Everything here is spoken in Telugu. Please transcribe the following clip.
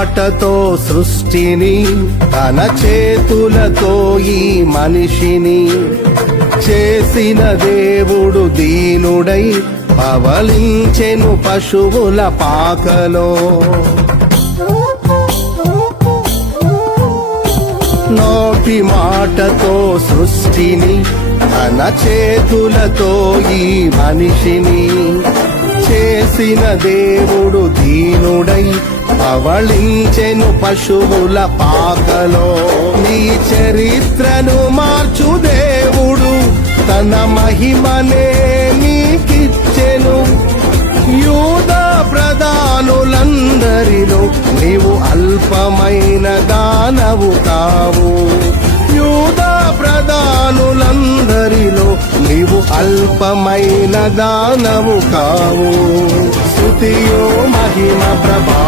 మాటతో సృష్టిని తన చేతులతో ఈ మనిషిని చేసిన దేవుడు దీనుడై పవలించెను పశువుల పాకలో. నోటి మాటతో సృష్టిని తన చేతులతో ఈ మనిషిని చేసిన దేవుడు దీనుడై పవళించెను పశువుల పాకలో. నీ చరిత్రను మార్చు దేవుడు తన మహిమనే నీకిచ్చెను. యూదా ప్రధానులందరిలో నీవు అల్పమైన దానవు కావు. యూదా ప్రధానులందరిలో నీవు అల్పమైన దానవు కావు. స్తుతియో మహిమ ప్రభా